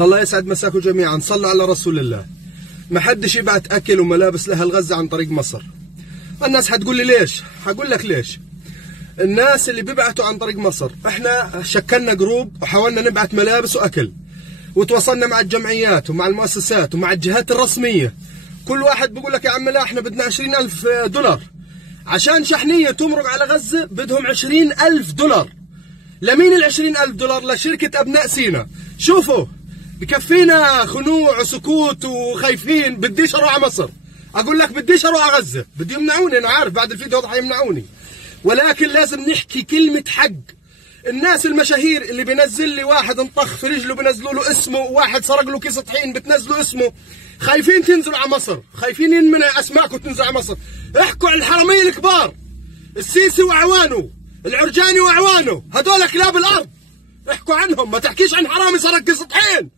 الله يسعد مساكم جميعا. صلوا على رسول الله. ما حدش يبعت اكل وملابس لاهل غزه عن طريق مصر. الناس حتقول لي ليش؟ حقول لك ليش. الناس اللي بيبعتوا عن طريق مصر، احنا شكلنا جروب وحاولنا نبعت ملابس واكل، وتواصلنا مع الجمعيات ومع المؤسسات ومع الجهات الرسميه. كل واحد بيقول لك يا عم لا احنا بدنا 20,000 دولار عشان شحنيه تمرق على غزه، بدهم 20,000 دولار. لمين ال 20,000 دولار؟ لشركه ابناء سينا. شوفوا بكفينا خنوع وسكوت وخايفين. بديش اروح على مصر، اقول لك بديش اروح على غزه، بدي يمنعوني. انا عارف بعد الفيديو واضح يمنعوني، ولكن لازم نحكي كلمه حق. الناس المشاهير اللي بينزل لي واحد انطخ في رجله بنزلوا له اسمه، وواحد سرق له كيس طحين بتنزلوا اسمه، خايفين تنزلوا على مصر، خايفين ينمنع اسماءكم تنزلوا على مصر. احكوا على الحرمين الكبار، السيسي واعوانه، العرجاني واعوانه، هذول كلاب الارض. احكوا عنهم، ما تحكيش عن حرامي سرق كيس طحين.